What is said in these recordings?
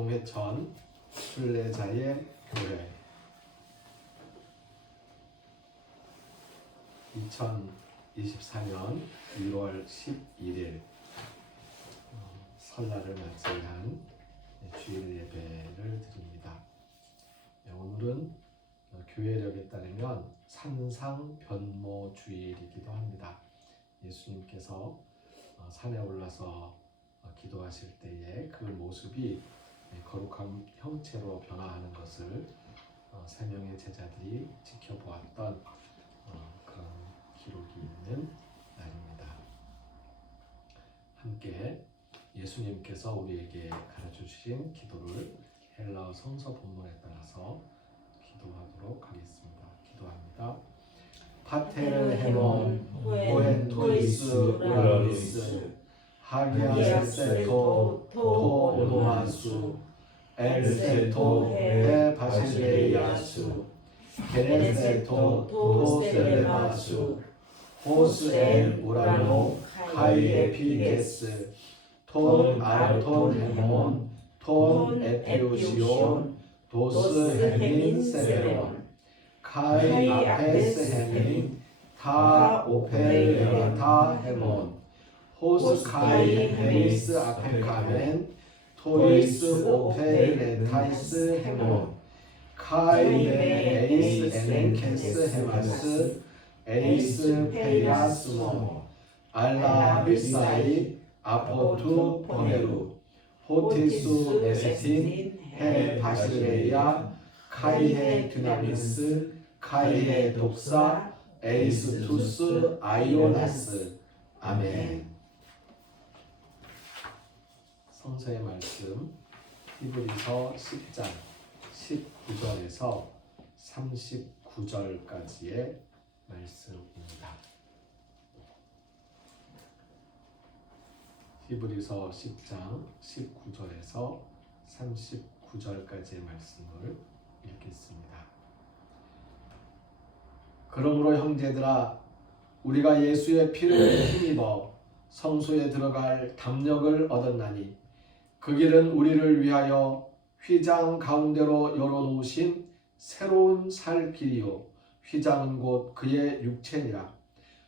동해천 순례자의 교회 2024년 1월 11일 설날을 맞이한 주일 예배를 드립니다. 오늘은 교회력에 따르면 산상 변모 주일이기도 합니다. 예수님께서 산에 올라서 기도하실 때에 그 모습이 거룩한 형체로 변화하는 것을 세 명의 제자들이 지켜보았던 그런 기록이 있는 날입니다. 함께 예수님께서 우리에게 가르쳐주신 기도를 헬라어 성서 본문에 따라서 기도하도록 하겠습니다. 기도합니다. 파테르 헤몬 오엔 토이스 우라루이스 하기아세토 토 오노마수 엘세토 에 바실레이아수 게네세토 토 셀레마수 호스 엘 우라노 카이 에피게스 톤 아르톤 헤몬 톤 에피오시온 도스 헤민 세베론 카이 아페스 헤민 타 오펠레타 헤몬 호스 카이 헤미스 아펠카멘 토이스 오펠레타이스 헤몬 카이 베 에이스 에넨케스 헤마스 에이스 페이라스몬 알라 비사이 아포투 포네루 호티수 네세틴 헤 바실레이아 카이헤 드나미스 카이헤 독사 에이스투스 아이오나스 아멘. 성서의 말씀 히브리서 10장 19절에서 39절까지의 말씀입니다. 히브리서 10장 19절에서 39절까지의 말씀을 읽겠습니다. 그러므로 형제들아 우리가 예수의 피를 힘입어 성소에 들어갈 담력을 얻었나니 그 길은 우리를 위하여 휘장 가운데로 열어놓으신 새로운 살 길이요 휘장은 곧 그의 육체니라.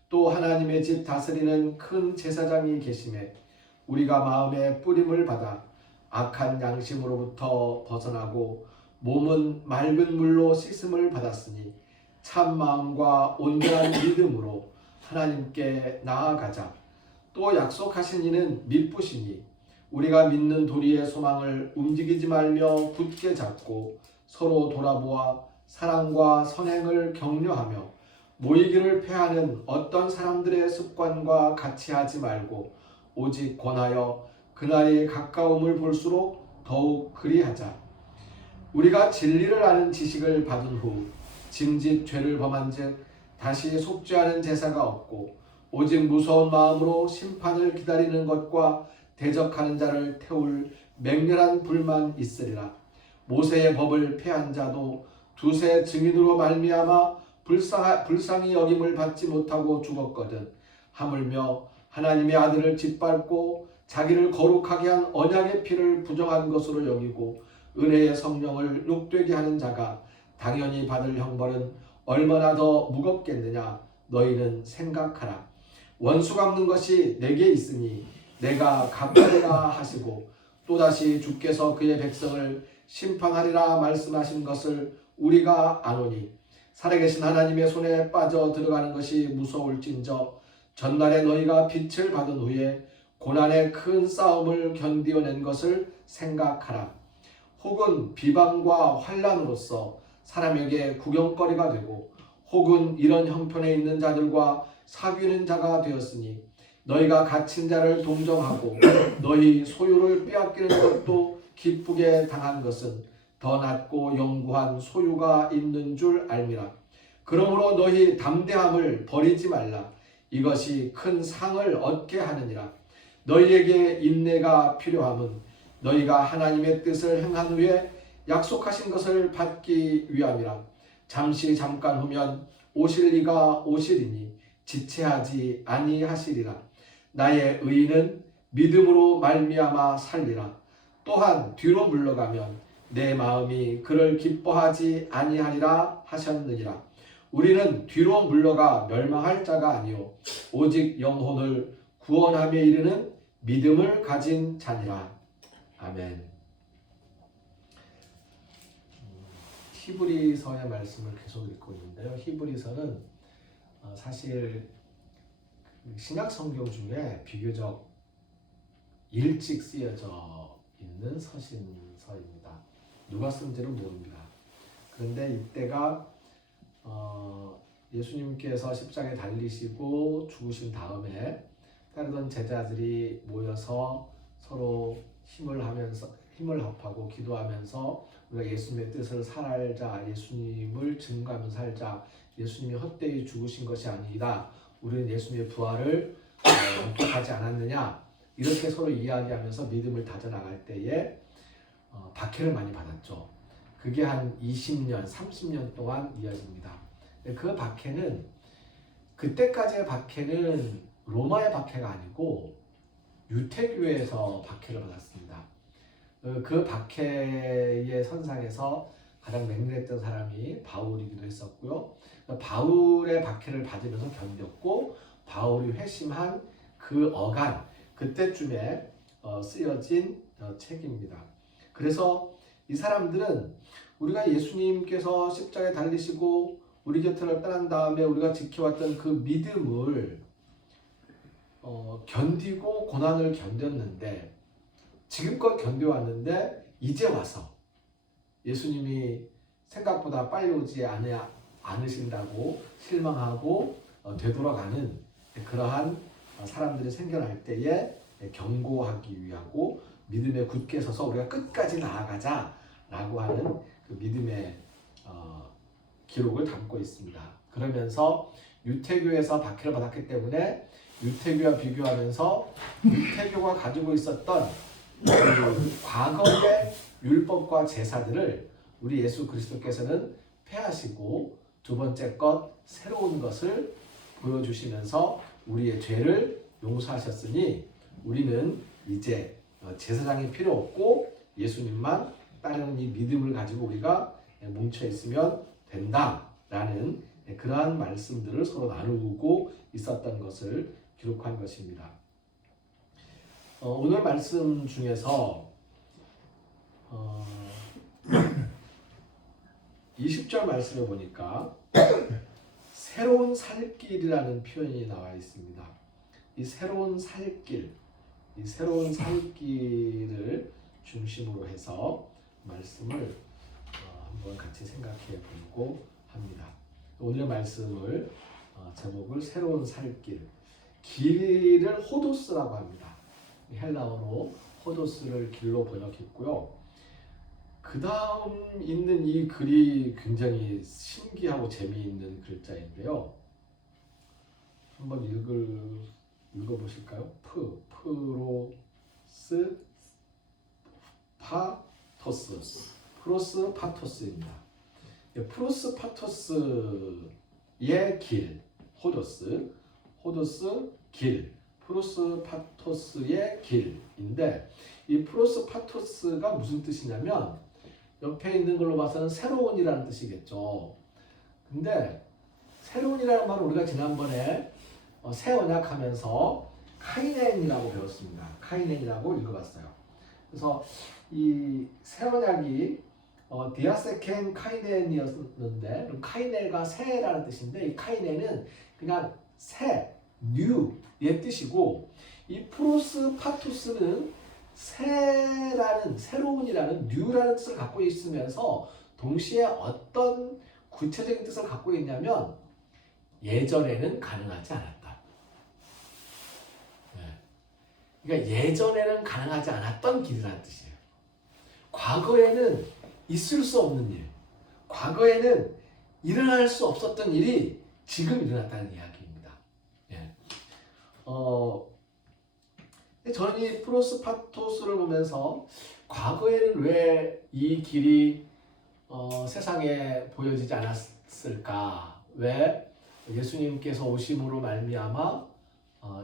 또 하나님의 집 다스리는 큰 제사장이 계심에 우리가 마음의 뿌림을 받아 악한 양심으로부터 벗어나고 몸은 맑은 물로 씻음을 받았으니 참 마음과 온전한 믿음으로 하나님께 나아가자. 또 약속하신 이는 미쁘시니 우리가 믿는 도리의 소망을 움직이지 말며 굳게 잡고 서로 돌아보아 사랑과 선행을 격려하며 모이기를 패하는 어떤 사람들의 습관과 같이 하지 말고 오직 권하여 그날이 가까움을 볼수록 더욱 그리하자. 우리가 진리를 아는 지식을 받은 후 짐짓 죄를 범한즉 다시 속죄하는 제사가 없고 오직 무서운 마음으로 심판을 기다리는 것과 대적하는 자를 태울 맹렬한 불만 있으리라. 모세의 법을 폐한 자도 두세 증인으로 말미암아 불쌍히 여김을 받지 못하고 죽었거든. 하물며 하나님의 아들을 짓밟고 자기를 거룩하게 한 언약의 피를 부정한 것으로 여기고 은혜의 성령을 욕되게 하는 자가 당연히 받을 형벌은 얼마나 더 무겁겠느냐. 너희는 생각하라. 원수 갚는 것이 내게 있으니 내가 갚으리라 하시고 또다시 주께서 그의 백성을 심판하리라 말씀하신 것을 우리가 아노니 살아계신 하나님의 손에 빠져 들어가는 것이 무서울진저 전날에 너희가 빛을 받은 후에 고난의 큰 싸움을 견디어낸 것을 생각하라. 혹은 비방과 환난으로서 사람에게 구경거리가 되고 혹은 이런 형편에 있는 자들과 사귀는 자가 되었으니 너희가 갇힌 자를 동정하고 너희 소유를 빼앗기는 것도 기쁘게 당한 것은 더 낫고 영구한 소유가 있는 줄 알미라. 그러므로 너희 담대함을 버리지 말라. 이것이 큰 상을 얻게 하느니라. 너희에게 인내가 필요함은 너희가 하나님의 뜻을 행한 후에 약속하신 것을 받기 위함이라. 잠깐 후면 오실 이가 오시리니 지체하지 아니하시리라. 나의 의인은 믿음으로 말미암아 살리라. 또한 뒤로 물러가면 내 마음이 그를 기뻐하지 아니하리라 하셨느니라. 우리는 뒤로 물러가 멸망할 자가 아니요 오직 영혼을 구원함에 이르는 믿음을 가진 자니라. 아멘. 히브리서의 말씀을 계속 읽고 있는데요. 히브리서는 사실 신약 성경 중에 비교적 일찍 쓰여져 있는 서신서입니다. 누가 쓴지는 모릅니다. 그런데 이때가 예수님께서 십자가에 달리시고 죽으신 다음에 따르던 제자들이 모여서 서로 힘을 합하고 기도하면서 우리가 예수님의 뜻을 살자, 예수님을 증거하면서 살자, 예수님이 헛되이 죽으신 것이 아니라 우리는 예수님의 부활을 목격하지 않았느냐, 이렇게 서로 이야기하면서 믿음을 다져나갈 때에 박해를 많이 받았죠. 그게 한 20년, 30년 동안 이어집니다. 그 박해는, 그때까지의 박해는 로마의 박해가 아니고 유태교에서 박해를 받았습니다. 그 박해의 선상에서 가장 맹렬했던 사람이 바울이기도 했었고요. 바울의 박해를 받으면서 견뎠고, 바울이 회심한 그 어간, 그때쯤에 쓰여진 책입니다. 그래서 이 사람들은 우리가 예수님께서 십자가에 달리시고 우리 곁을 떠난 다음에 우리가 지켜왔던 그 믿음을 견디고 고난을 견뎠는데, 지금껏 견뎌왔는데 이제 와서 예수님이 생각보다 빨리 오지 않으신다고 실망하고 되돌아가는 그러한 사람들이 생겨날 때에 경고하기 위하고 믿음에 굳게 서서 우리가 끝까지 나아가자라고 하는 그 믿음의 기록을 담고 있습니다. 그러면서 유태교에서 박해를 받았기 때문에 유태교와 비교하면서 유태교가 가지고 있었던 그 과거의 율법과 제사들을 우리 예수 그리스도께서는 폐하시고 두 번째 것 새로운 것을 보여주시면서 우리의 죄를 용서하셨으니 우리는 이제 제사장이 필요 없고 예수님만 따르는 이 믿음을 가지고 우리가 뭉쳐 있으면 된다라는 그러한 말씀들을 서로 나누고 있었던 것을 기록한 것입니다. 오늘 말씀 중에서 20절 말씀에 보니까 새로운 살길이라는 표현이 나와 있습니다. 이 새로운 살길을 중심으로 해서 말씀을 한번 같이 생각해 보고 합니다. 오늘의 말씀을 제목을 새로운 살길, 길을 호도스라고 합니다. 헬라어로 호도스를 길로 번역했고요. 그 다음 있는 이 글이 굉장히 신기하고 재미있는 글자인데요. 한번 읽어보실까요? 프로스 파토스입니다. 프로스 파토스의 길, 호도스 길, 프로스 파토스의 길인데, 이 프로스 파토스가 무슨 뜻이냐면 옆에 있는 걸로 봐서는 새로운이라는 뜻이겠죠. 근데 새로운이라는 말을 우리가 지난번에 새 언약하면서 카이넨이라고 배웠습니다. 카이넨이라고 읽어봤어요. 그래서 이 새 언약이 디아세켄 카이넨이었는데, 카이넬가 새라는 뜻인데, 이 카이넨은 그냥 새, 뉴의 뜻이고, 이 프로스 파토스는 새로운이라는 뉴라는 뜻을 갖고 있으면서 동시에 어떤 구체적인 뜻을 갖고 있냐면 예전에는 가능하지 않았다. 그러니까 예전에는 가능하지 않았던 길이라는 뜻이에요. 과거에는 있을 수 없는 일, 과거에는 일어날 수 없었던 일이 지금 일어났다는 이야기입니다. 저는 이 프로스 파토스를 보면서 과거에는 왜 이 길이 세상에 보여지지 않았을까? 왜 예수님께서 오심으로 말미암아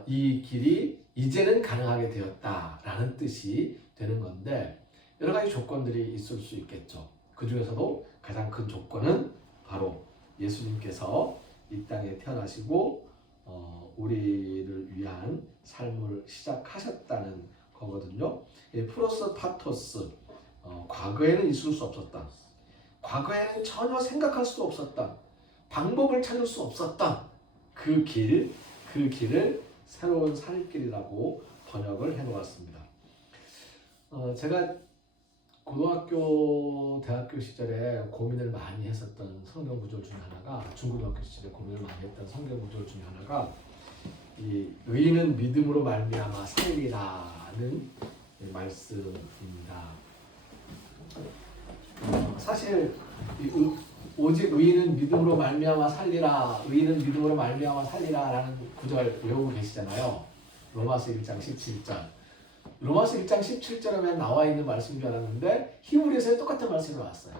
이 길이 이제는 가능하게 되었다라는 뜻이 되는 건데, 여러 가지 조건들이 있을 수 있겠죠. 그 중에서도 가장 큰 조건은 바로 예수님께서 이 땅에 태어나시고 우리를 위한 삶을 시작하셨다는 거거든요. 프로스 파토스, 과거에는 있을 수 없었다. 과거에는 전혀 생각할 수 없었다. 방법을 찾을 수 없었다. 그 길을 새로운 살 길이라고 번역을 해놓았습니다. 제가 고등학교, 대학교 시절에 고민을 많이 했었던 성경 구절 중에 하나가, 중고등학교 시절에 고민을 많이 했던 성경 구절 중에 하나가 이 의인은 믿음으로 말미암아 살리라는 말씀입니다. 사실 오직 의인은 믿음으로 말미암아 살리라, 의인은 믿음으로 말미암아 살리라라는 구절 외우고 계시잖아요. 로마서 1장 17절. 로마서 1장 17절에 나와 있는 말씀인 줄 알았는데 히브리서에 똑같은 말씀이 나왔어요.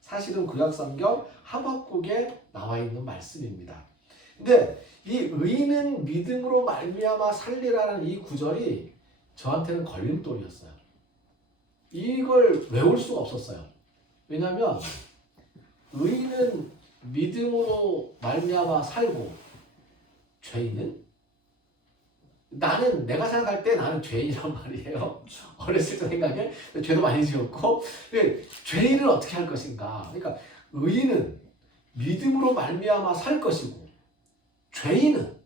사실은 구약성경 하박국에 나와 있는 말씀입니다. 근데 이 의인은 믿음으로 말미암아 살리라는 이 구절이 저한테는 걸림돌이었어요. 이걸 외울 수가 없었어요. 왜냐하면 의인은 믿음으로 말미암아 살고 죄인은, 내가 생각할 때 나는 죄인이란 말이에요. 어렸을 때 생각에 죄도 많이 지었고, 죄인은 어떻게 할 것인가? 그러니까 의인은 믿음으로 말미암아 살 것이고, 죄인은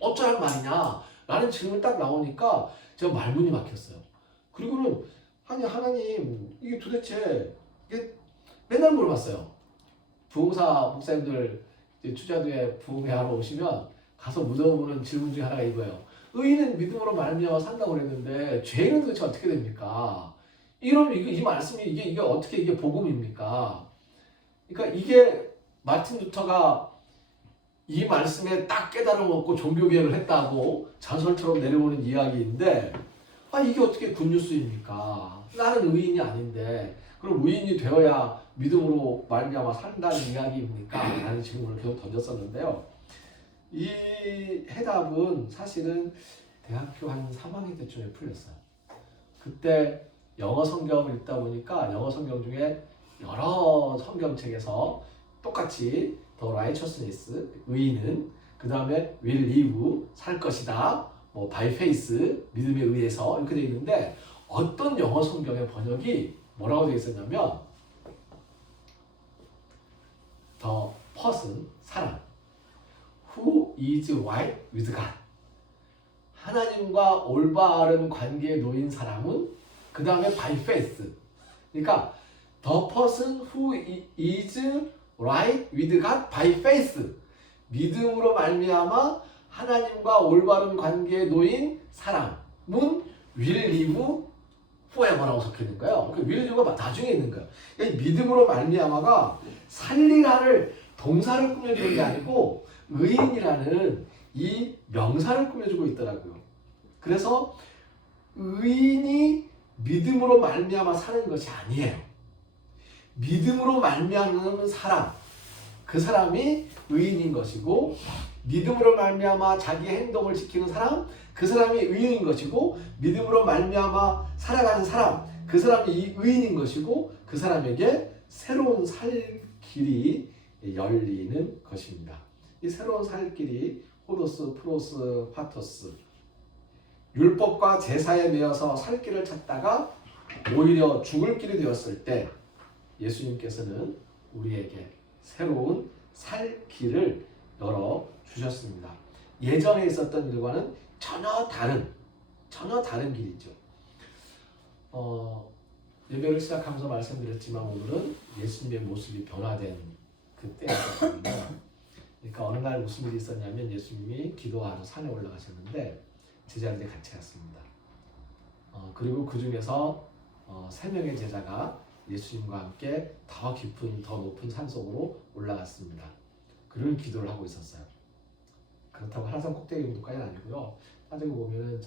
어쩌란 말이냐? 라는 질문이 딱 나오니까 제가 말문이 막혔어요. 그리고는 아니 하나님, 이게 도대체 이게 맨날 물어봤어요. 부흥사 목사님들 투자도에 부흥회하러 오시면 가서 물어보는 질문 중에 하나가 이거예요. 의인은 믿음으로 말미암아 산다고 그랬는데 죄인은 도대체 어떻게 됩니까? 이러면 이 말씀이 이게 어떻게 이게 복음입니까? 그러니까 이게 마틴 루터가 이 말씀에 딱 깨달음 얻고 종교개혁을 했다고 전설처럼 내려오는 이야기인데, 이게 어떻게 굿뉴스입니까? 나는 의인이 아닌데 그럼 의인이 되어야 믿음으로 말미암아 산다는 이야기입니까? 라는 질문을 계속 던졌었는데요. 이 해답은 사실은 대학교 한 3학년 때쯤에 풀렸어요. 그때 영어 성경을 읽다 보니까 영어 성경 중에 여러 성경책에서 똑같이 The righteousness, 의인은, 그 다음에 will live, 살 것이다, by faith, 믿음에 의해서 이렇게 되어 있는데, 어떤 영어 성경의 번역이 뭐라고 되어 있었냐면 The person, 사람, who is right with God, 하나님과 올바른 관계에 놓인 사람은, 그 다음에 by faith, 그러니까 the person who is right with God by faith, 믿음으로 말미암아 하나님과 올바른 관계에 놓인 사람은 will live forever라고 적혀 있는 거예요. 그 will live가 나중에 있는 거예요. 그러니까 믿음으로 말미암아가 살리라를 동사를 꾸며주는 게 아니고 의인이라는 이 명사를 꾸며주고 있더라고요. 그래서 의인이 믿음으로 말미암아 사는 것이 아니에요. 믿음으로 말미암는 사람, 그 사람이 의인인 것이고, 믿음으로 말미암아 자기의 행동을 지키는 사람, 그 사람이 의인인 것이고, 믿음으로 말미암아 살아가는 사람, 그 사람이 의인인 것이고, 그 사람에게 새로운 살 길이 열리는 것입니다. 이 새로운 살 길이 호도스, 프로스, 파토스, 율법과 제사에 매여서 살 길을 찾다가 오히려 죽을 길이 되었을 때 예수님께서는 우리에게 새로운 살 길을 열어 주셨습니다. 예전에 있었던 일과는 전혀 다른 길이죠. 예배를 시작하면서 말씀드렸지만 오늘은 예수님의 모습이 변화된 그때였거든요. 그러니까 어느 날 무슨 일이 있었냐면 예수님이 기도하러 산에 올라가셨는데 제자들이 같이 갔습니다. 그리고 그 중에서 3명의 제자가 예수님과 함께 더 깊은, 더 높은 산속으로 올라갔습니다. 그런 기도를 하고 있었어요. 그렇다고 한산 꼭대기 정도까지는 아니고요. 따지고 보면은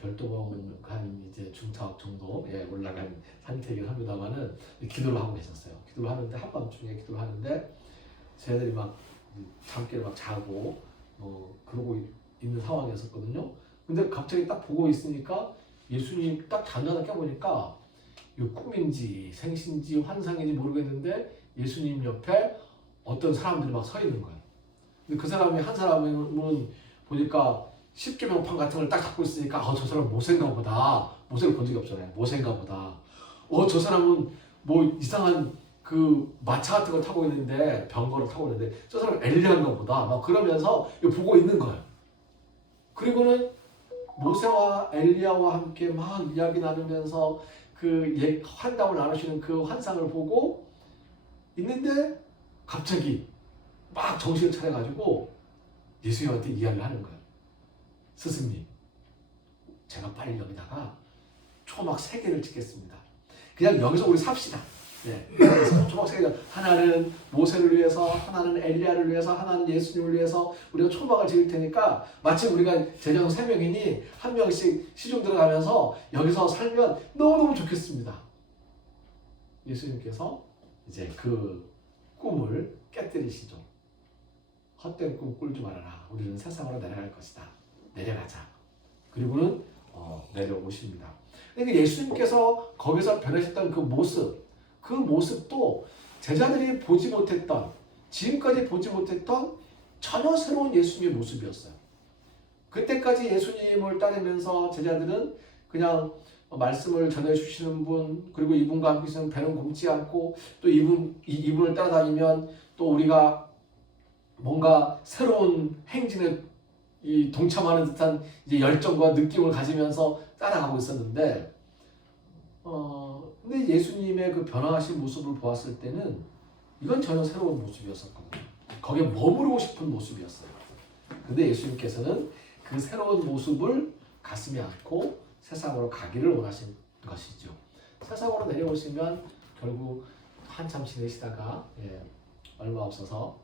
별도봉 한 이제 중턱 정도에 올라간 상태이긴 합니다만은 기도를 하고 계셨어요. 기도를 하는데 한밤중에 기도를 하는데 쟤들이 막 잠결에 막 자고 그러고 있는 상황이었었거든요. 근데 갑자기 딱 보고 있으니까 예수님 딱 잠자다 깨보니까 이거 꿈인지 생신지 환상인지 모르겠는데 예수님 옆에 어떤 사람들이 막 서 있는 거예요. 근데 그 사람이 한 사람은 보니까 십계명판 같은 걸 딱 갖고 있으니까 저 사람 모세인가 보다. 모세를 본 적이 없잖아요. 모세인가 보다. 저 사람은 뭐 이상한 그 마차 같은 걸 타고 있는데 병거를 타고 있는데 저 사람 엘리야인가 보다. 막 그러면서 이거 보고 있는 거예요. 그리고는 모세와 엘리야와 함께 막 이야기 나누면서 그 환담을 나누시는 그 환상을 보고 있는데 갑자기 막 정신을 차려가지고 예수님한테 이야기를 하는 거예요. 스승님, 제가 빨리 여기다가 초막 3개를 짓겠습니다. 그냥 여기서 우리 삽시다. 네. 초막 3개. 하나는 모세를 위해서, 하나는 엘리야를 위해서, 하나는 예수님을 위해서 우리가 초막을 지을 테니까 마치 우리가 제자도 3명이니 한 명씩 시중 들어가면서 여기서 살면 너무너무 좋겠습니다. 예수님께서 이제 그 꿈을 깨뜨리시죠. 헛된 꿈 꿀지 말아라. 우리는 세상으로 내려갈 것이다. 내려가자. 그리고는 내려오십니다. 그러니까 예수님께서 거기서 변하셨던 그 모습도 제자들이 보지 못했던, 지금까지 보지 못했던 전혀 새로운 예수님의 모습이었어요. 그때까지 예수님을 따르면서 제자들은 그냥 말씀을 전해주시는 분, 그리고 이분과 함께 있으면 배는 굼지 않고 또 이분을 따라다니면 또 우리가 뭔가 새로운 행진에 동참하는 듯한 이제 열정과 느낌을 가지면서 따라가고 있었는데, 근데 예수님의 그 변화하신 모습을 보았을 때는 이건 전혀 새로운 모습이었었거든요. 거기에 머무르고 싶은 모습이었어요. 근데 예수님께서는 그 새로운 모습을 가슴에 안고 세상으로 가기를 원하신 것이죠. 세상으로 내려오시면 결국 한참 지내시다가 얼마 없어서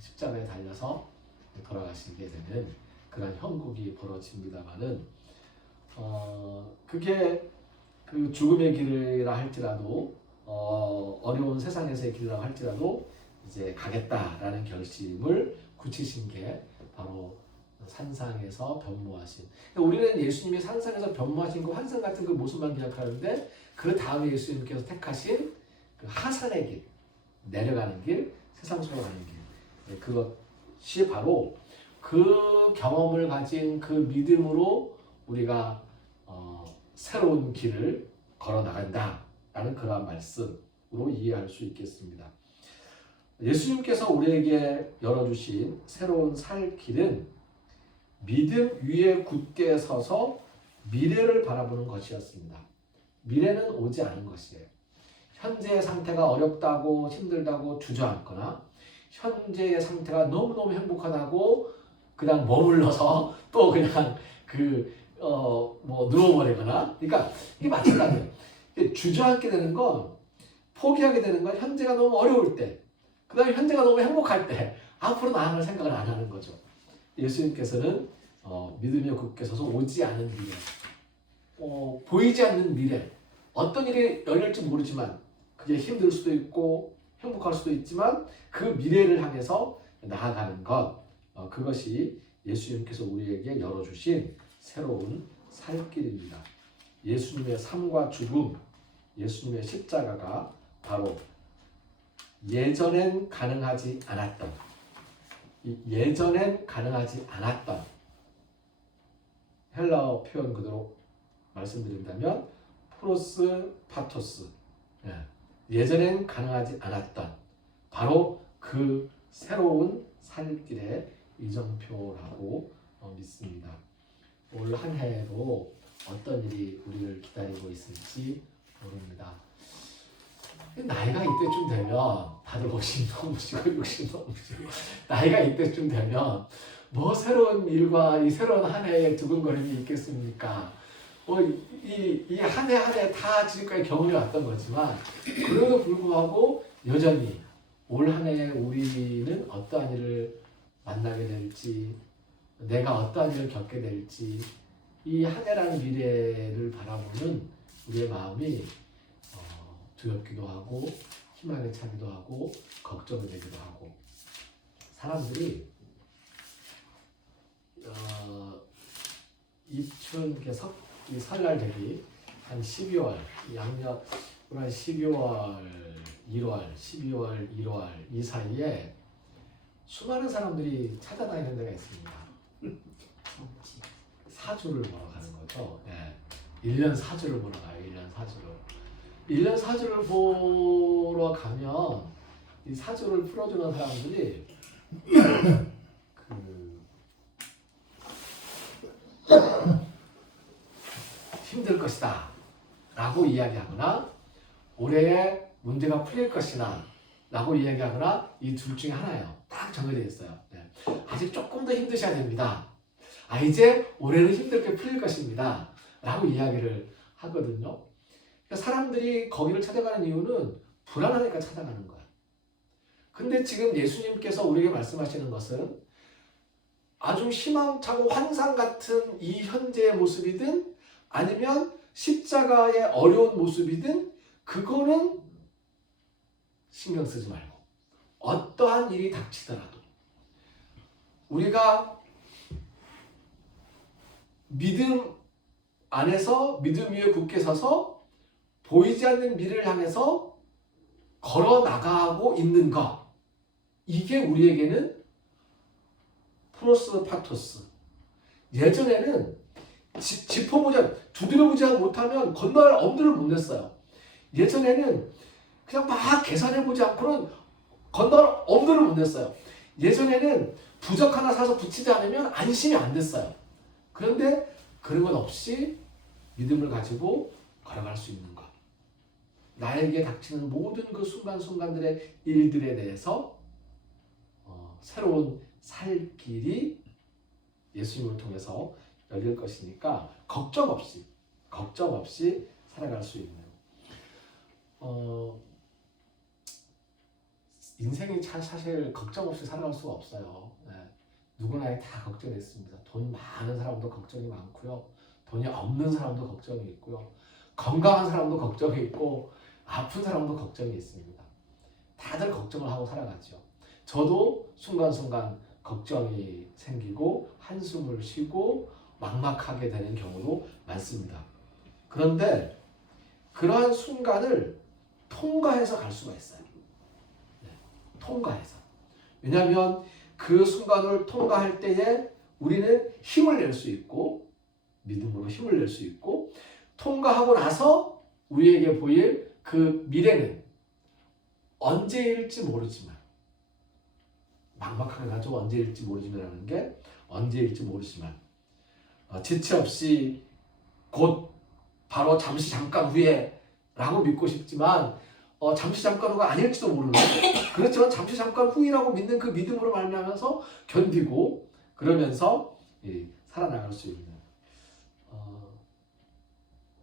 십자가에 달려서 돌아가시게 되는 그런 형국이 벌어집니다만은 그게 그 죽음의 길이라 할지라도 어려운 세상에서의 길이라고 할지라도 이제 가겠다라는 결심을 굳히신 게 바로 산상에서 변모하신. 그러니까 우리는 예수님이 산상에서 변모하신 그 환상 같은 그 모습만 기억하는데 그 다음에 예수님께서 택하신 그 하산의 길, 내려가는 길, 세상 속으로 가는 길, 그것이 바로 그 경험을 가진 그 믿음으로 우리가 새로운 길을 걸어 나간다라는 그러한 말씀으로 이해할 수 있겠습니다. 예수님께서 우리에게 열어주신 새로운 살 길은 믿음 위에 굳게 서서 미래를 바라보는 것이었습니다. 미래는 오지 않은 것이에요. 현재의 상태가 어렵다고 힘들다고 주저앉거나 현재의 상태가 너무너무 행복하다고 그냥 머물러서 또 그냥 누워버리거나, 그러니까 이게 마찬가지예요. 주저앉게 되는 건, 포기하게 되는 건 현재가 너무 어려울 때, 그 다음에 현재가 너무 행복할 때 앞으로 나아갈 생각을 안 하는 거죠. 예수님께서는 믿음이 굳게 서서 오지 않은 미래, 보이지 않는 미래, 어떤 일이 열릴지 모르지만 그게 힘들 수도 있고 행복할 수도 있지만 그 미래를 향해서 나아가는 것, 그것이 예수님께서 우리에게 열어주신 새로운 살길입니다. 예수님의 삶과 죽음, 예수님의 십자가가 바로 예전엔 가능하지 않았던, 헬라어 표현 그대로 말씀드린다면 프로스 파토스, 예전엔 가능하지 않았던 바로 그 새로운 살길의 이정표라고 믿습니다. 올 한 해에도 어떤 일이 우리를 기다리고 있을지 모릅니다. 나이가 이때쯤 되면 다들 50 넘으시고 60 넘으시고 나이가 이때쯤 되면 뭐 새로운 일과 이 새로운 한 해의 두근거림이 있겠습니까? 이 한 해 한 해 다 지금까지 경험이 왔던 거지만 그래도 불구하고 여전히 올 한 해 우리는 어떠한 일을 만나게 될지, 내가 어떠한 일을 겪게 될지, 이 한 해라는 미래를 바라보는 우리의 마음이 두렵기도 하고 희망에 차기도 하고 걱정이 되기도 하고, 사람들이 입춘께서 이 설날 대비 한 12월 양력 한 12월, 1월, 12월, 1월 이 사이에 수많은 사람들이 찾아다니는 데가 있습니다. 사주를 보러 가는 거죠. 네. 1년 사주를 보러 가요. 1년 사주를. 1년 사주를 보러 가면 이 사주를 풀어주는 사람들이 힘들 것이다 라고 이야기하거나 올해의 문제가 풀릴 것이나 라고 이야기하거나 이 둘 중에 하나예요. 딱 정해져 있어요. 네. 아직 조금 더 힘드셔야 됩니다. 이제 올해는 힘들게 풀릴 것입니다 라고 이야기를 하거든요. 그러니까 사람들이 거기를 찾아가는 이유는 불안하니까 찾아가는 거야. 근데 지금 예수님께서 우리에게 말씀하시는 것은 아주 희망차고 환상 같은 이 현재의 모습이든 아니면 십자가의 어려운 모습이든 그거는 신경 쓰지 말고 어떠한 일이 닥치더라도 우리가 믿음 안에서 믿음 위에 굳게 서서 보이지 않는 미래를 향해서 걸어 나가고 있는 것, 이게 우리에게는 프로스 파토스. 예전에는 두드려보지 못하면 건너갈 엄두를 못 냈어요. 예전에는 그냥 막 계산해보지 않고는 건너갈 엄두를 못 냈어요. 예전에는 부적 하나 사서 붙이지 않으면 안심이 안 됐어요. 그런데 그런 건 없이 믿음을 가지고 걸어갈 수 있는 것. 나에게 닥치는 모든 그 순간순간들의 일들에 대해서 새로운 살 길이 예수님을 통해서 열릴 것이니까 걱정 없이 살아갈 수 있는 인생이 사실 걱정 없이 살아갈 수가 없어요. 네. 누구나 다 걱정이 있습니다. 돈 많은 사람도 걱정이 많고요. 돈이 없는 사람도 걱정이 있고요. 건강한 사람도 걱정이 있고 아픈 사람도 걱정이 있습니다. 다들 걱정을 하고 살아가죠. 저도 순간순간 걱정이 생기고 한숨을 쉬고 막막하게 되는 경우도 많습니다. 그런데 그러한 순간을 통과해서 갈 수가 있어요. 네, 통과해서. 왜냐하면 그 순간을 통과할 때에 우리는 힘을 낼 수 있고 믿음으로 힘을 낼 수 있고 통과하고 나서 우리에게 보일 그 미래는 언제일지 모르지만 막막하게 가지고 언제일지 모르지만라는 게 언제일지 모르지만 지체 없이 곧 바로 잠시 잠깐 후에 라고 믿고 싶지만 잠시 잠깐 후가 아닐지도 모르는 그렇지만 잠시 잠깐 후이라고 믿는 그 믿음으로 말미암아서 견디고 그러면서 살아나갈 수 있는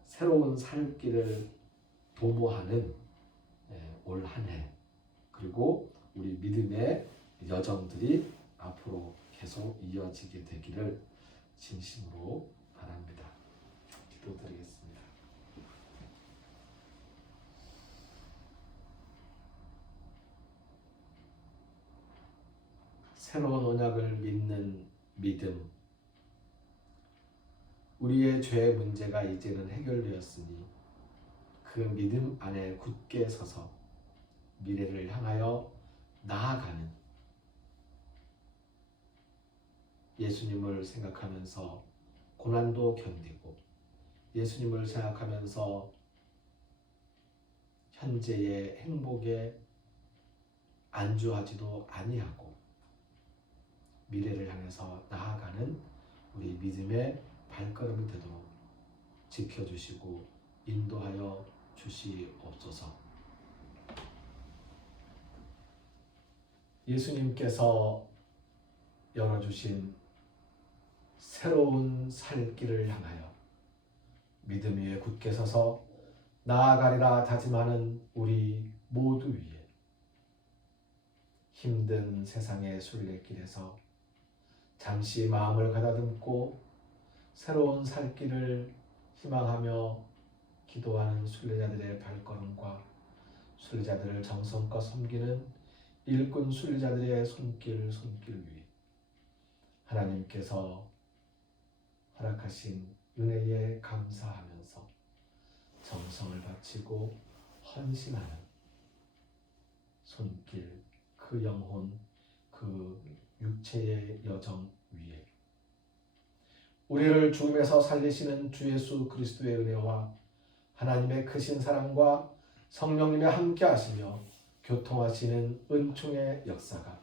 새로운 살 길을 도모하는 올 한 해 그리고 우리 믿음의 여정들이 앞으로 계속 이어지게 되기를 진심으로 바랍니다. 기도드리겠습니다. 새로운 언약을 믿는 믿음. 우리의 죄의 문제가 이제는 해결되었으니 그 믿음 안에 굳게 서서 미래를 향하여 나아가는 예수님을 생각하면서 고난도 견디고 예수님을 생각하면서 현재의 행복에 안주하지도 아니하고 미래를 향해서 나아가는 우리 믿음의 발걸음이 되도록 지켜주시고 인도하여 주시옵소서. 예수님께서 열어주신 새로운 살 길을 향하여 믿음 위에 굳게 서서 나아가리라 다짐하는 우리 모두 위에 힘든 세상의 순례길에서 잠시 마음을 가다듬고 새로운 살 길을 희망하며 기도하는 순례자들의 발걸음과 순례자들을 정성껏 섬기는 일꾼 순례자들의 손길 위에 하나님께서 허락하신 은혜에 감사하면서 정성을 바치고 헌신하는 손길, 그 영혼, 그 육체의 여정 위에 우리를 죽음에서 살리시는 주 예수 그리스도의 은혜와 하나님의 크신 사랑과 성령님의 함께 하시며 교통하시는 은총의 역사가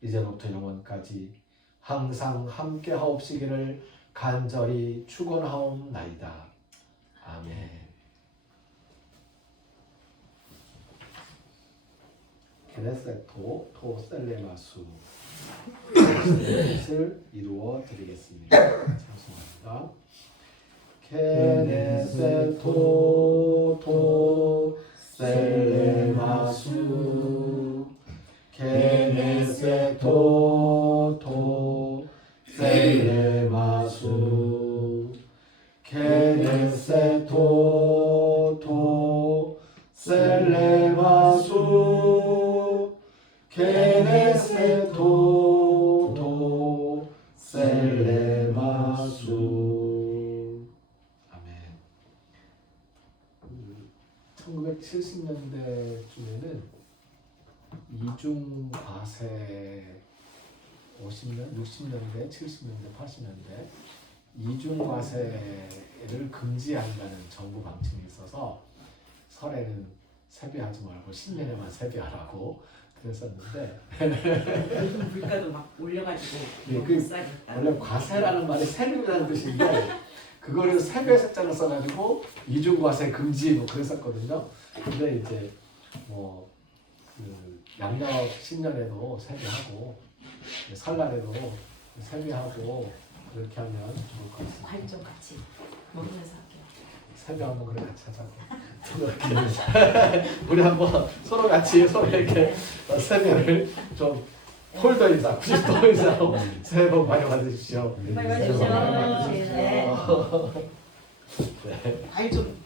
이제부터 영원까지 항상 함께 하옵시기를 간절히 축원하옵나이다. 아멘. 케네세토 토셀레마수 을 이루어 드리겠습니다. 찬송합니다. 케네세토 토셀레마수 케네세토 토셀레마수 케네세토 토셀레마수 케네세토 토셀레마수. 아멘. 1970년대쯤에는 이중 과세 50년, 60년대, 70년대, 80년대 이중 과세를 금지한다는 정부 방침이 있어서 설에는 세배하지 말고 신년에만 세배하라고 그랬었는데 요즘 물가도 막 올려가지고 네, 너무 싸게 원래 과세라는 말이 세금이라는 뜻인데 그거를 세배 색장을 써가지고 이중 과세 금지 뭐 그랬었거든요. 근데 이제 뭐 그 양력 신년에도 세배하고 설날에도 세배하고 그렇게 하면 좋을 것 같습니다. 과일 좀 같이 먹으면서 할게요. 세배 한번 그래 같이 하자고. 우리 한번 서로 같이 서로 이렇게 세배를 좀 홀더 인사, 90도 인사로 새해 복 많이 받으십시오. 많이 받으십시오. 새해 복 많이 받으십시오. 네. 네. 과일 좀